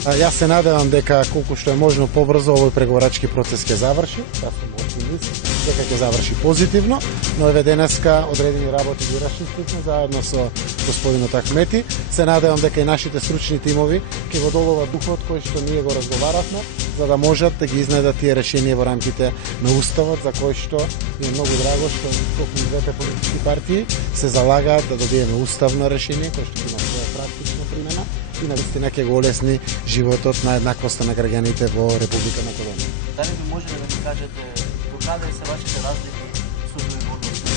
Јас се надевам дека колку што е можно побрзо овој преговорачки процес ќе заврши. Јас сум оптимист дека ќе заврши позитивно, но еве денеска одредени работи ги расчистивме заедно со господинот Ахмети. Се надевам дека и нашите стручни тимови ќе го доловат духот кој што ние го разговаравме, за да можат да ги изнедат тие решенија во рамките на уставот, за кој што ми е многу драго што токму двете политички партии се залагаат да добиеме уставно решение кој што има своја практична примена и навистина ќе го олесни животот на еднаквоста на граѓаните во Република Македонија. Дали би можеле да ми кажете докаде се вашите разлики со договорността?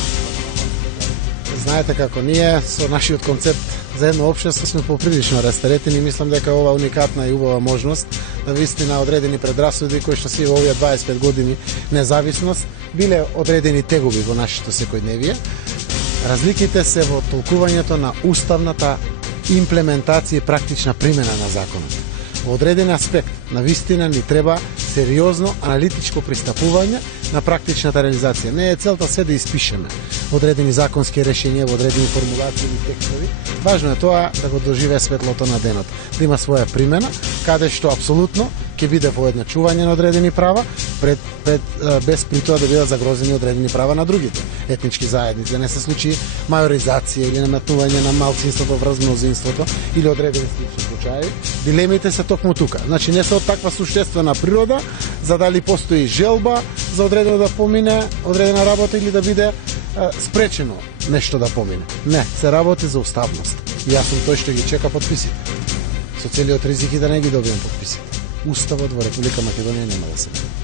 Знаете како ние со нашиот концепт за едно општество сме поприлично растаретени и мислам дека ова уникатна и убава можност да вистина одредени предрасуди кои што се во овие 25 години независност биле одредени тегоби во нашето секојдневие. Разликите се во толкувањето на уставната имплементација и практична примена на законот. Во одреден аспект, на вистина ни треба сериозно аналитичко пристапување на практичната реализација. Не е целта се да испишеме одредени законски решенија, во одредени формулации или текстови. Важно е тоа да го доживее светлото на денот, да има своја примена, каде што апсолутно ќе биде воедначување на одредени права, без при тоа да бидат загрозени одредени права на другите етнички заедници, да не се случи мајоризација или наметнување на малцинството врз мнозинството или одредени слични случаи. Дилемите се токму тука. Значи не се од таква суштествена природа, за дали постои желба за одредено да помине одредена работа или да биде спречено нешто да помине. Не, се работи за уставност. И јас сум тој што ги чека подписите. Со целиот ризик и да не ги добием подписите. Уставот во Република Македонија нема да се мене.